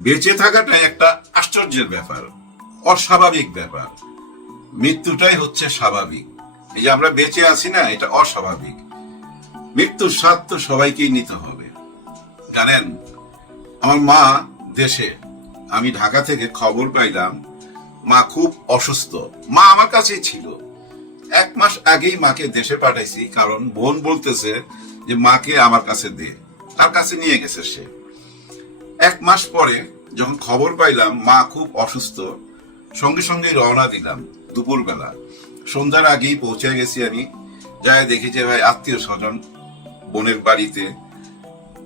বেঁচে থাকাটা একটা আশ্চর্যের ব্যাপার, অস্বাভাবিক ব্যাপার। মৃত্যুটাই হচ্ছে স্বাভাবিক। এই যে আমরা বেঁচে আছি না, এটা অস্বাভাবিক। মৃত্যুর স্বাদ তো সবাইকেই নিতে হবে। জানেন, আমার মা দেশে, আমি ঢাকা থেকে খবর পাইলাম মা খুব অসুস্থ। মা আমার কাছেই ছিল। 1 মাস আগেই মাকে দেশে পাঠাইছি, কারণ বোন বলতেছে যে মাকে আমার কাছে দে। তার কাছে নিয়ে গেছে সে। 1 মাস পরে যখন খবর পাইলাম মা খুব অসুস্থ, সঙ্গে সঙ্গে রওনা দিলাম দুপুরবেলা। সন্ধ্যার আগেই পৌঁছে গেছি আমি। যাই দেখি যে ভাই আত্মীয় স্বজন বোনের বাড়িতে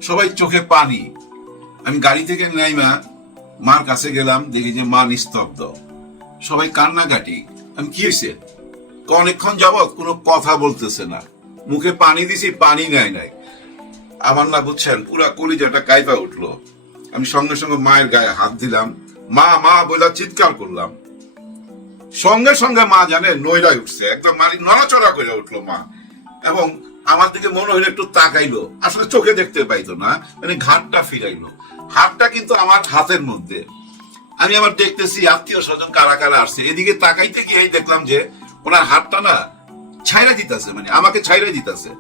সবাই চোখে পানি। আমি গাড়ি থেকে নাইমা মার কাছে গেলাম, দেখি যে মা নিস্তব্ধ, সবাই কান্নাকাটি। আমি কি হয়েছে? অনেকক্ষণ যাবৎ কোনো কথা বলতেছে না, মুখে পানি দিছি, পানি নেয় নাই। আমার না বুঝছেন, পুরা কলিজাটা কাইপা উঠলো। আমি সঙ্গে সঙ্গে মায়ের গায়ে হাত দিলাম, মা মা বলে চিৎকার করলাম। সঙ্গে সঙ্গে মা জানে নইরাই উঠছে, একদম মানে নড়াচড়া করে উঠলো মা। এবং আমার দিকে মনে হইলো একটু তাকাইলো, আসলে চোখে দেখতে পাইতো না, মানে ঘাটটা ফিরাইলো। হাতটা কিন্তু আমার হাতের মধ্যে। আমি আবার দেখতেছি আত্মীয় স্বজন কারা কারা আসছে। এদিকে তাকাইতে গিয়েই দেখলাম যে ওনার হাতটা না ছাইরা দিতেছে, মানে আমাকে ছাইরা দিতেছে।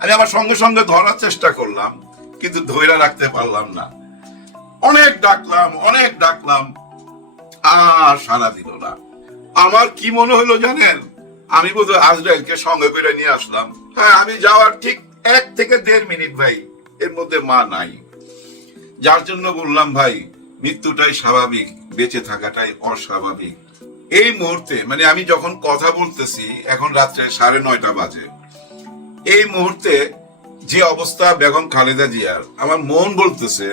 আমি আমার সঙ্গে সঙ্গে ধরার চেষ্টা করলাম, কিন্তু ধৈর্য রাখতে পারলাম না। অনেক ডাকলাম, অনেক ডাকলাম, আর সাড়া দিল না। আমার কি মনে হলো জানেন? আমি বোধহয় আজরাইলকে সঙ্গে করে নিয়ে আসলাম। হ্যাঁ, আমি যাওয়ার ঠিক 1 থেকে 1.5 মিনিট ভাই, এর মধ্যে মা নাই। যার জন্য বললাম ভাই, মৃত্যুটাই স্বাভাবিক, বেঁচে থাকাটাই অস্বাভাবিক। এই মুহূর্তে মানে আমি যখন কথা বলতেছি, এখন রাত্রে 9:30 বাজে, এই মুহূর্তে যে অবস্থা বেগম খালেদা জিয়ার, আমার মন বলতেছে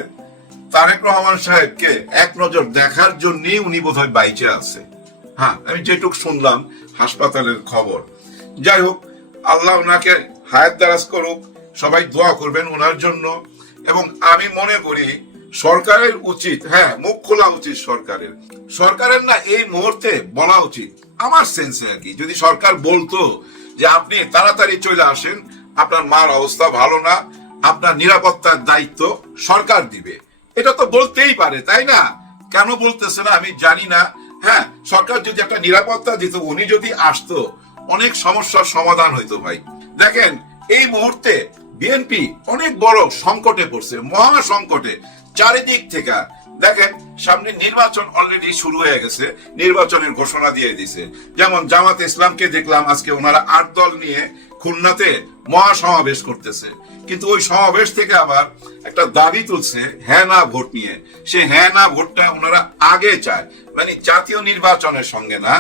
তারেক রহমান সাহেবকে এক নজর দেখার জন্যই উনি বোধহয় বাইচে আছে। হ্যাঁ, আমি যেটুক শুনলাম হাসপাতালের খবর। যাই হোক, আল্লাহ ওনাকে হায়াত দারাজ করুক, সবাই দোয়া করবেন ওনার জন্য। এবং আমি মনে করি সরকারের উচিত, হ্যাঁ, মুখ খোলা উচিত সরকারের। সরকারের না এই মুহূর্তে বলা উচিত, আমার সেন্সে আর কি, যদি সরকার বলতো যে আপনি তাড়াতাড়ি চলে আসেন, আপনার মার অবস্থা ভালো না, আপনার নিরাপত্তার দায়িত্ব সরকার দিবে, এটা তো বলতেই পারে, তাই না? কেন বলতেছে না আমি জানি না। হ্যাঁ, সরকার যদি একটা নিরাপত্তা দিত, উনি যদি আসতো, অনেক সমস্যার সমাধান হইতো ভাই। দেখেন, এই মুহূর্তে বিএনপি অনেক বড় সংকটে পড়ছে, মহা সংকটে চারিদিক থেকে। দেখেন, সামনে নির্বাচন অলরেডি শুরু হয়ে গেছে, নির্বাচনের ঘোষণা দিয়ে দিছে। যেমন জামাত ইসলামকে দেখলাম আজকে ওনারা 8 দল নিয়ে খুলনাতে মহা সমাবেশ করতেছে। কিন্তু ওই সমাবেশ থেকে আবার একটা দাবি তুলছে হ্যাঁ না ভোট নিয়ে। সে হ্যাঁ না ভোটটা ওনারা আগে চায়, মানে জাতীয় নির্বাচনের সঙ্গে না,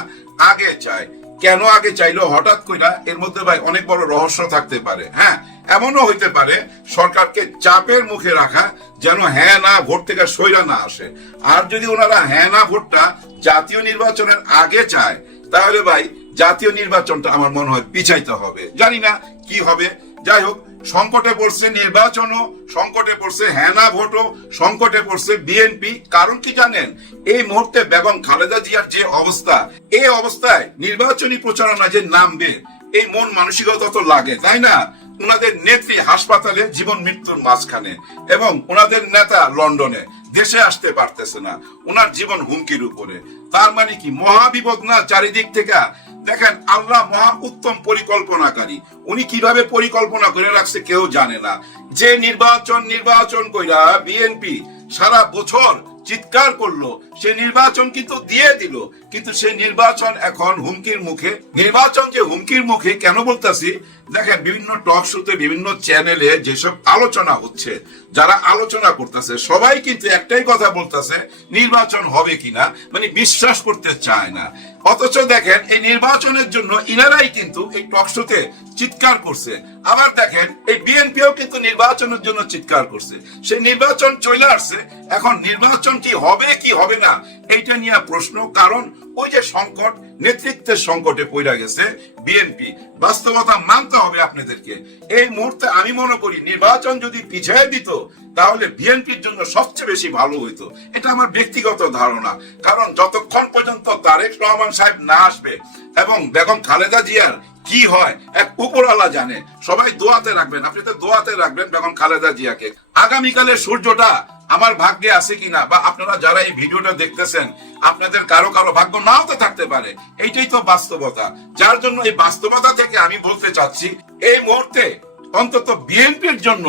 আগে চায়। কেন আগে চাইলো হঠাৎ কইরা, এর মধ্যে ভাই অনেক বড় রহস্য থাকতে পারে। হ্যাঁ, এমনও হইতে পারে সরকারকে চাপের মুখে রাখা, যেন হ্যাঁ না ভোট থেকে সইরা না আসে। আর যদি ওনারা হ্যাঁ না ভোটটা জাতীয় নির্বাচনের আগে চায়, তাহলে ভাই জাতীয় নির্বাচনটা আমার মনে হয় পিছাইতে হবে। জানি না কি হবে। যাই হোক, সংকটে পড়ছে নির্বাচনও, সংকটে পড়ছে হ্যাঁ না ভোটও, সংকটে পড়ছে বিএনপি। কারণ কি জানেন? এই মুহূর্তে বেগম খালেদা জিয়ার যে অবস্থা, এই অবস্থায় নির্বাচনী প্রচারণা যে নামবে, এই মন মানসিকতা তো লাগে, তাই না? ওনাদের নেত্রী হাসপাতালে জীবন মৃত্যুর মাঝখানে, এবং ওনাদের নেতা লন্ডনে, দেশে আসতে পারতেছে না, ওনার জীবন হুমকির উপরে। তার মানে কি মহাবিপদ না চারিদিক থেকে? দেখেন, আল্লাহ মহা উত্তম পরিকল্পনাকারী। উনি কিভাবে পরিকল্পনা করে রাখছে কেউ জানে না। যে নির্বাচন কইরা বিএনপি সারা বছর চিৎকার করলো, সে নির্বাচন কিন্তু দিয়ে দিল, কিন্তু সেই নির্বাচন এখন হুমকির মুখে। নির্বাচন যে হুমকির মুখে কেন বলতেছি, দেখেন বিভিন্ন টক শোতে, বিভিন্ন চ্যানেলে যেসব আলোচনা হচ্ছে, যারা আলোচনা করতেছে সবাই কিন্তু একটাই কথা বলতেছে, নির্বাচন হবে কিনা, মানে বিশ্বাস করতে চায় না। অথচ দেখেন, এই নির্বাচনের জন্য ইনারাই কিন্তু এই টক শোতে চিৎকার করছে। আবার দেখেন, এই বিএনপিও কিন্তু নির্বাচনের জন্য চিৎকার করছে। সেই নির্বাচন চলে আসছে, এখন নির্বাচন কি হবে কি হবে না, এইটা নিয়ে প্রশ্ন। কারণ ওই যে সংকট, নেতৃত্বের সংকটে পড়ে গেছে বিএনপি। বাস্তবতা মানতে হবে আপনাদেরকে। এই মুহূর্তে আমি মনে করি নির্বাচন যদি পিছিয়ে দিত তাহলে বিএনপির জন্য সবচেয়ে বেশি ভালো হইতো। এটা আমার ব্যক্তিগত ধারণা। কারণ যতক্ষণ পর্যন্ত তারেক রহমান সাহেব না আসবে এবং বেগম খালেদা জিয়ার কি হয় এক উপরওয়ালা জানে। সবাই দোয়াতে রাখবেন, আপনি তো দোয়াতে রাখবেন বেগম খালেদা জিয়াকে। আগামীকালের সূর্যটা আমার ভাগ্যে আছে কিনা, বা আপনারা যারা এই ভিডিওটা দেখতেছেন আপনাদের কারো কারো ভাগ্য নাও তো থাকতে পারে। এইটাই তো বাস্তবতা। যার জন্য এই বাস্তবতা থেকে আমি বলতে চাচ্ছি এই মুহূর্তে অন্তত বিএনপির জন্য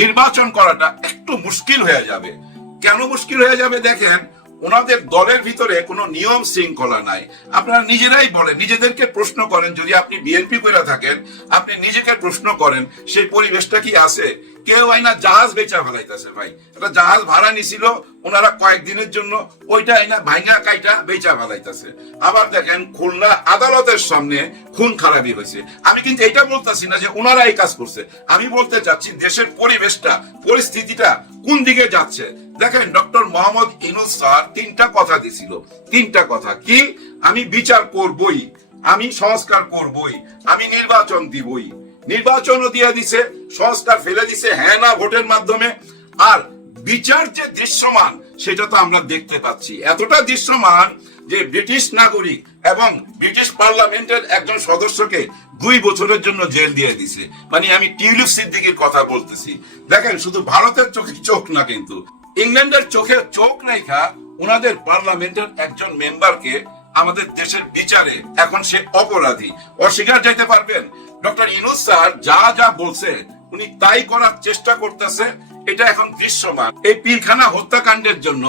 নির্বাচন করাটা একটু মুশকিল হয়ে যাবে। কেন মুশকিল হয়ে যাবে দেখেন, ওনাদের দলের ভিতরে কোনো নিয়ম শৃঙ্খলা নাই। আপনারা নিজেরাই বলেন, নিজেদেরকে প্রশ্ন করেন, যদি আপনি বিএনপি করে থাকেন আপনি নিজেকে প্রশ্ন করেন সেই পরিবেশটা কি আছে? কেউ আইনা জাহাজ বেচা ফেলাইতেছে ভাই। একটা জাহাজ ভাড়া নিছিল ওনারা কয়েকদিনের জন্য, ওইটা আইনা ভাঙা কাইটা বেচা ফেলাইতেছে। আবার দেখেন খুলনা আদালতের সামনে খুন খারাপি হয়েছে। আমি কিন্তু এটা বলতেছি না যে ওনারা এই কাজ করছে, আমি বলতে চাচ্ছি দেশের পরিবেশটা, পরিস্থিতিটা কোন দিকে যাচ্ছে। দেখেন ডক্টর মোহাম্মদ ইউনূস স্যার তিনটা কথা দিছিল। তিনটা কথা কি? আমি বিচার করবই, আমি সংস্কার করবই, আমি নির্বাচন দিবই। নির্বাচনও দিয়ে দিছে, সংস্কার ফেলে দিছে হ্যাঁ না ভোটের মাধ্যমে। আর বিচার যে দৃশ্যমান সেটা তো আমরা দেখতে পাচ্ছি। এতটা দৃশ্যমান যে ব্রিটিশ নাগরিক এবং ব্রিটিশ পার্লামেন্টের একজন সদস্যকে 2 বছরের জন্য জেল দিয়ে দিছে। মানে আমি টিউলিপ সিদ্দিকীর কথা বলতেছি। দেখেন শুধু ভারতের চোখে চোখ না, কিন্তু ইংল্যান্ডের চোখে চোখ নাই খা ওনাদের পার্লামেন্টের একজন মেম্বারকে আমাদের দেশের বিচারে এখন সে অপরাধী। অস্বীকার যেতে পারবেন? ডক্টর ইউনূস স্যার যা যা বলছে উনি তাই করার চেষ্টা করতেছে, এটা এখন দৃশ্যমান। এই পিলখানা হত্যাকাণ্ডের জন্য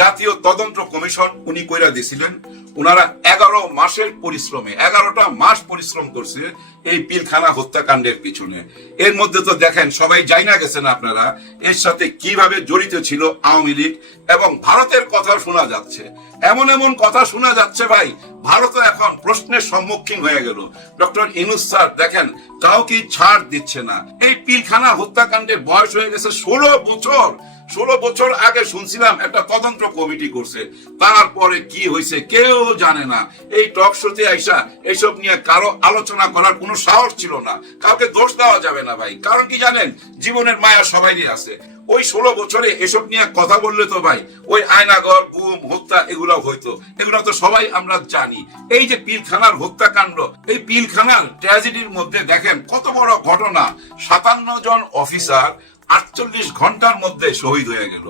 জাতীয় তদন্ত কমিশন উনি কইরা দিয়েছিলেন। ওনারা 11 মাসের পরিশ্রমে 11টা মাস পরিশ্রম করছে এই পিলখানা হত্যাকাণ্ডের পিছনে। এর মধ্যে তো দেখেন সবাই জানা গেছেন আপনারা এর সাথে কিভাবে জড়িত ছিল আওয়ামী লীগ, এবং ভারতের কথা শোনা যাচ্ছে। এমন এমন কথা শোনা যাচ্ছে ভাই, ভারত এখন প্রশ্নের সম্মুখীন হয়ে গেল। ডক্টর ইউনূস স্যার দেখেন কাউকে ছাড় দিচ্ছে না। এই পিলখানা হত্যাকাণ্ডের বয়স হয়ে গেছে 16 বছর। 16 বছর আগে শুনছিলাম একটা তদন্ত কমিটি করছে, তারপরে কি হয়েছে কেউ জানে না। এই টক শোতে আইসা এইসব নিয়ে কারো আলোচনা করার কোনো সাহস ছিল না। কাউকে দোষ দেওয়া যাবে না ভাই, কারণ কি জানেন, জীবনের মায়া সবাইরই আছে। ওই 16 বছরে এসব নিয়ে কথা বললে তো ভাই ওই আয়নাঘর, গুম, হত্যা এগুলো হইতো। এগুলো তো সবাই আমরা জানি। এই যে পিলখানার হত্যাকাণ্ড, এই পিলখানার ট্র্যাজেডির মধ্যে দেখেন কত বড় ঘটনা। 57 জন অফিসার 48 ঘন্টার মধ্যে শহীদ হয়ে গেল।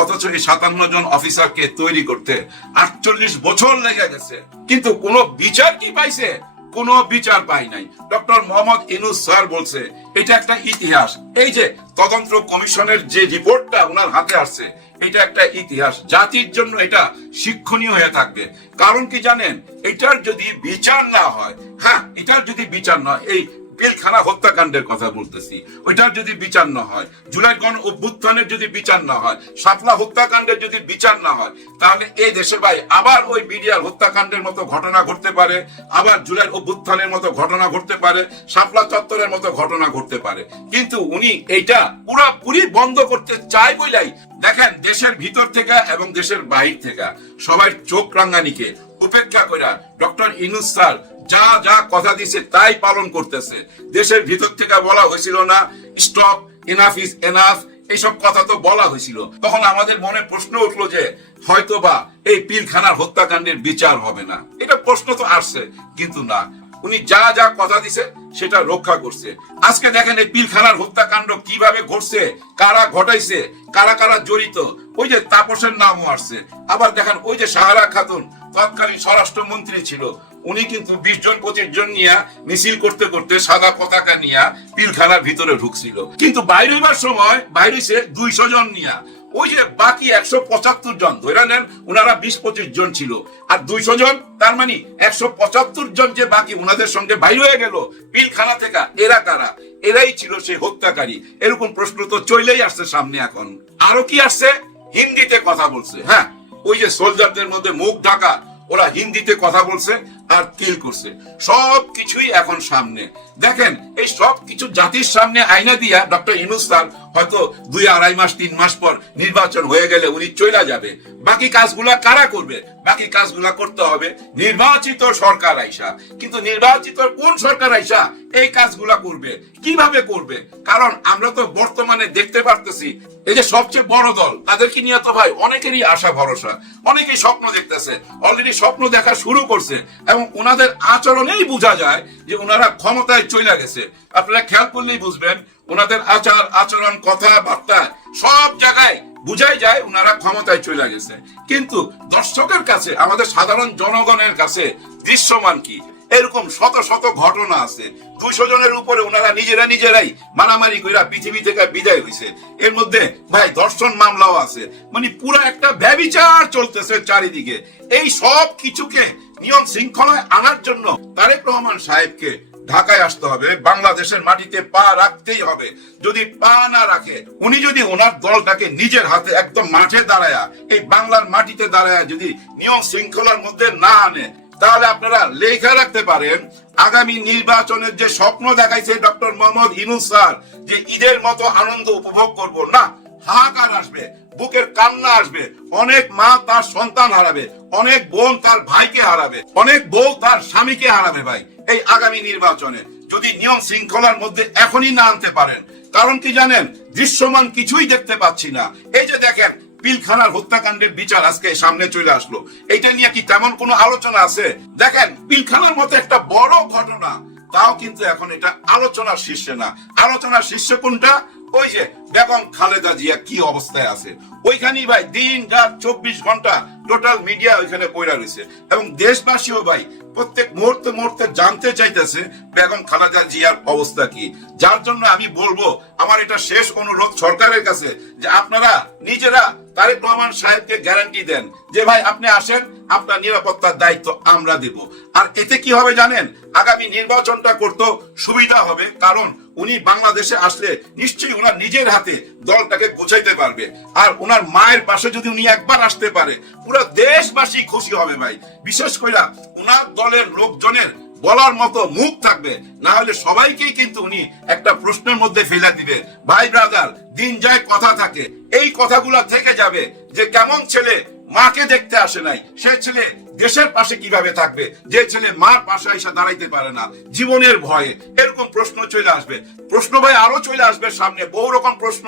অথচ এই 57 জন অফিসারকে তৈরি করতে 48 বছর লেগে গেছে। কিন্তু কোনো বিচার কি পাইছে? কোনো বিচার পাই নাই। ডক্টর মোহাম্মদ ইউনূস স্যার বলছে এটা একটা ইতিহাস। এই যে তদন্ত কমিশনের যে রিপোর্টটা ওনার হাতে আসছে, এটা একটা ইতিহাস। জাতির জন্য এটা শিক্ষণীয় হয়ে থাকবে। কারণ কি জানেন, এটার যদি বিচার না হয়, হ্যাঁ এটার যদি বিচার না হয়, এই পিলখানা হত্যাকাণ্ডের কথা বলতেছি, ওইটার যদি বিচার না হয়, জুলাই গণ অভ্যুত্থানের যদি বিচার না হয়, শাপলা হত্যাকাণ্ডের যদি বিচার না হয়, তাহলে এই দেশে ভাই আবার ওই বিডিআর হত্যাকাণ্ডের মতো ঘটনা ঘটতে পারে, আবার জুলাই অভ্যুত্থানের মতো ঘটনা ঘটতে পারে, শাপলা চত্বরের মতো ঘটনা ঘটতে পারে। কিন্তু উনি এইটা পুরোপুরি বন্ধ করতে চায় বলেই দেখেন দেশের ভিতর থেকে এবং দেশের বাহির থেকে সবাই চোখ রাঙ্গানিকে উপেক্ষা করে ডক্টর ইউনূস স্যার যা যা কথা দিছে তাই পালন করতেছে। দেশের ভিতর থেকে বলা হয়েছিল না স্টপ, এনাফ ইজ এনাফ, এইসব কথা তো বলা হয়েছিল। তখন আমাদের মনে প্রশ্ন উঠলো যে হয়তোবা এই পিলখানার হত্যাকাণ্ডের বিচার হবে না। এটা প্রশ্ন তো আসছে, কিন্তু না, উনি যা যা কথা দিছে সেটা রক্ষা করছে। আজকে দেখেন এই পিলখানার হত্যাকাণ্ড কিভাবে ঘটছে, কারা ঘটাইছে, কারা কারা জড়িত, ওই যে তাপসের নামও আসছে। আবার দেখেন ওই যে সাহারা খাতুন তৎকালীন স্বরাষ্ট্রমন্ত্রী ছিল, উনি কিন্তু 20 জন 25 জন নিয়ে মিছিল করতে করতে সাদা পতাকা নিয়ে পিলখানার ভিতরে ঢুকছিল। কিন্তু বাইরে হইবার সময় বাইরেছে 200 জন নিয়ে। ওই যে বাকি 175 জন ধরে নেন, ওনারা 20-25 জন ছিল, আর 200 জন, তার মানে 175 জন যে বাকি ওনাদের সঙ্গে বাইরে হয়ে গেল পিলখানা থেকে, এরা কারা? এরাই ছিল সেই হত্যাকারী। এরকম প্রশ্ন তো চলেই আসছে সামনে। এখন আরো কি আসছে? হিন্দিতে কথা বলছে। হ্যাঁ, ওই যে সোলজারদের মধ্যে মুখ ঢাকা, ওরা হিন্দিতে কথা বলছে। আর কিল করছে, সব কিছুই এখন সামনে। দেখেন এই সব কিছু জাতির সামনে আইনা দিয়া ডক্টর ইউনূস স্যার হয়তো 2-2.5 মাস 3 মাস পর নির্বাচন হয়ে গেলে উনি চলে যাবে। বাকি কাজগুলা কারা করবে? বাকি কাজগুলা করতে হবে নির্বাচিত সরকার আইসা। কিন্তু নির্বাচিত কোন সরকার আইসা এই কাজগুলা করবে? কিভাবে করবে? কারণ আমরা তো বর্তমানে দেখতে পারতেছি এই যে সবচেয়ে বড় দল, তাদেরকে নিয়ে তো ভাই অনেকেরই আশা ভরসা, অনেকেই স্বপ্ন দেখতেছে, অলরেডি স্বপ্ন দেখা শুরু করছে, এবং ওনাদের আচরণেই বোঝা যায় যে ওনারা ক্ষমতায় চলে গেছে। আপনারা খেয়াল করলেই বুঝবেন ওনাদের আচার আচরণ কথাবার্তা সব জায়গায় বুঝাই যায় ওনারা ক্ষমতায় চলে গেছে। কিন্তু দর্শকের কাছে, আমাদের সাধারণ জনগণের কাছে দৃশ্যমান কি? এরকম শত শত ঘটনা আছে। 200 জনের উপরে ওনারা নিজেরাই মারামারি কইরা পৃথিবী থেকে বিদায় হয়েছে। এর মধ্যে ভাই ধর্ষণ মামলাও আছে। মানে পুরো একটা ব্যভিচার চলতেছে চারিদিকে। এই সব কিছুকে নিয়ম শৃঙ্খলায় আনার জন্য তারেক রহমান সাহেবকে ঢাকায় আসতে হবে, বাংলাদেশের মাটিতে পা রাখতেই হবে। যদি পা না রাখে, উনি যদি ওনার দলটাকে নিজের হাতে একদম মাঠে দাঁড়ায়া, এই বাংলার মাটিতে দাঁড়ায়া যদি নিয়ম শৃঙ্খলার মধ্যে না আনে, তাহলে আপনারা লেখা রাখতে পারেন আগামী নির্বাচনের যে স্বপ্ন দেখাইছে ডক্টর মোহাম্মদ ইউনূস স্যার, যে ঈদের মতো আনন্দ উপভোগ করব না, হাহাকার আসবে, বুকের কান্না আসবে। অনেক মা তার সন্তান হারাবে, অনেক বোন তার ভাইকে হারাবে, অনেক বউ তার স্বামীকে হারাবে ভাই এই আগামী নির্বাচনে, যদি নিয়ম শৃঙ্খলার মধ্যে এখনই না আনতে পারেন। কারণ কি জানেন? দৃশ্যমান কিছুই দেখতে পাচ্ছি না। এই যে দেখেন পিলখানার হত্যাকাণ্ডের বিচার আজকে সামনে চলে আসলো, এইটা নিয়ে কি তেমন কোনো আলোচনা আছে? দেখেন পিলখানার মতো একটা বড় ঘটনা, তাও কিন্তু এখন এটা আলোচনার শীর্ষে না। আলোচনার শীর্ষে কোনটা? ওই যে বেগম খালেদা জিয়া কি অবস্থায় আছে, ওইখানেই ভাই দিন রাত 24 ঘন্টা টোটাল মিডিয়া ওইখানে পড়া রয়েছে। এবং দেশবাসীও ভাই প্রত্যেক মুহূর্তে জানতে চাইতেছে বেগম খালেদা জিয়ার অবস্থা কি। যার জন্য আমি বলবো, আমার এটা শেষ অনুরোধ সরকারের কাছে, যে আপনারা নিজেরা তারেক রহমান সাহেবকে গ্যারান্টি দেন যে ভাই আপনি আসেন, আপনার নিরাপত্তার দায়িত্ব আমরা দেব। আর এতে কি হবে জানেন? আগামী নির্বাচনটা করতে সুবিধা হবে, কারণ উনি বাংলাদেশে আসলে নিশ্চয়ই ওনার নিজের হাতে দলটাকে গোছাইতে পারবে। আর ওনার মায়ের পাশে যদি উনি একবার আসতে পারে, পুরো দেশবাসী খুশি হবে ভাই। বিশেষ করে ওনার দলের লোকজনের বলার মতো মুখ থাকবে, না হলে সবাইকেই কিন্তু উনি একটা প্রশ্নের মধ্যে ফেলে দিবে। ভাই ব্রাদার, দিন যায় কথা থাকে, এই কথাগুলো থেকে যাবে যে কেমন ছেলে মাকে দেখতে আসে নাই, সে ছেলে দেশের পাশে কিভাবে থাকবে, যে ছেলে মার পাশে এসে দাঁড়াইতে পারে না জীবনের ভয়ে। এরকম প্রশ্ন চলে আসবে, প্রশ্ন ভাই আরো চলে আসবে সামনে, বহু রকম প্রশ্ন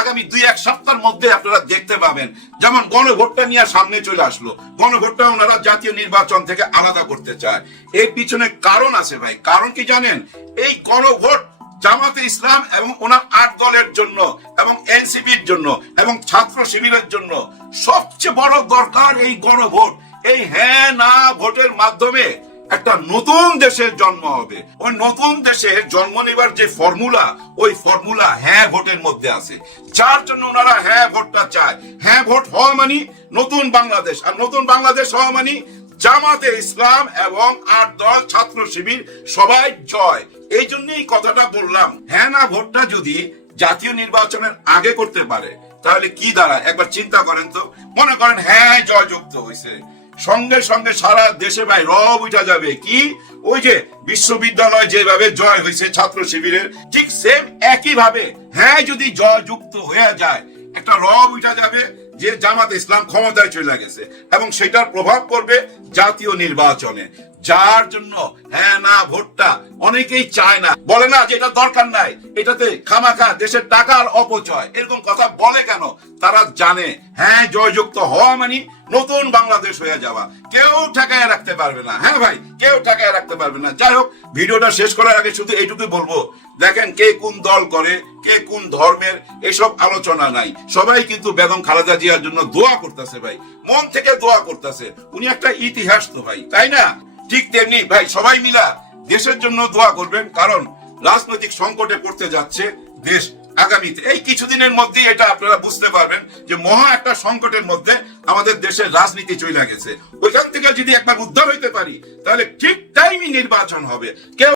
আগামী 2-1 সপ্তাহের মধ্যে আপনারা দেখতে পাবেন। যেমন গণভোটটা নিয়ে সামনে চলে আসলো, গণভোটটা ওনারা জাতীয় নির্বাচন থেকে আলাদা করতে চায়। এর পিছনে কারণ আছে ভাই। কারণ কি জানেন? এই গণভোট জামাতে ইসলাম এবং ওনার 8 দলের জন্য, এবং এনসিপির জন্য, এবং ছাত্র শিবিরের জন্য সবচেয়ে বড় দরকার এই গণভোট। এই হ্যাঁ না ভোটের মাধ্যমে একটা নতুন দেশের জন্ম হবে। ওই নতুন দেশের জন্ম নেবার যে ফর্মুলা, ওই ফর্মুলা হ্যাঁ ভোটের মধ্যে আছে। যার জন্য ওনারা হ্যাঁ ভোটটা চায়। হ্যাঁ ভোট হওয়া মানে নতুন বাংলাদেশ, আর নতুন বাংলাদেশ হওয়া মানে জামাতে ইসলাম এবং 8 দল ছাত্র শিবির সবাই জয়। এই জন্যই কথাটা বললাম, হ্যাঁ না ভোটটা যদি জাতীয় নির্বাচনের আগে করতে পারে, তাহলে কি দাঁড়ায় একবার চিন্তা করেন তো। মনে করেন হ্যাঁ জয়যুক্ত হয়েছে, সঙ্গে সঙ্গে সারা দেশে ভাই রব উঠা যাবে। কি ওই যে বিশ্ববিদ্যালয় যেভাবে জয় হয়েছে ছাত্র শিবিরের, ঠিক সেম একই ভাবে হ্যাঁ যদি জয়যুক্ত হয়ে যায়, একটা রব উঠা যাবে যে জামাত ইসলাম ক্ষমতায় চলে গেছে, এবং সেটার প্রভাব পড়বে জাতীয় নির্বাচনে। যার জন্য হ্যাঁ না ভোটটা অনেকেই চায় না, বলে না যে এটা দরকার নাই, এটাতে খামাখা দেশের টাকার অপচয়, এরকম কথা বলে কেন? তারা জানে হ্যাঁ জয়যুক্ত হওয়া মানে নতুন বাংলাদেশ হয়ে যাওয়া। কেউ ঠেকায় রাখতে পারবে না। হ্যাঁ ভাই, কেউ ঠেকায় রাখতে পারবে না। যাই হোক, ভিডিওটা শেষ করার আগে শুধু এইটুকুই বলবো, দেখেন কে কোন দল করে, কে কোন ধর্মের, এসব আলোচনা নাই। সবাই কিন্তু বেগম খালেদা জিয়ার জন্য দোয়া করতেছে ভাই, মন থেকে দোয়া করতেছে। উনি একটা ইতিহাস তো ভাই, তাই না? ঠিক তেমনি ভাই সবাই মিলা দেশের জন্য দোয়া করবেন, কারণ রাজনৈতিক সংকটে পড়তে যাচ্ছে দেশ আগামীতে। এই কিছুদিনের মধ্যেই এটা আপনারা বুঝতে পারবেন যে মহা একটা সংকটের মধ্যে আমাদের দেশের রাজনীতি চলে গেছে। ওইখান থেকে যদি একবার উদ্ধার হইতে পারি, তাহলে ঠিক টাইমই নির্বাচন হবে। কেউ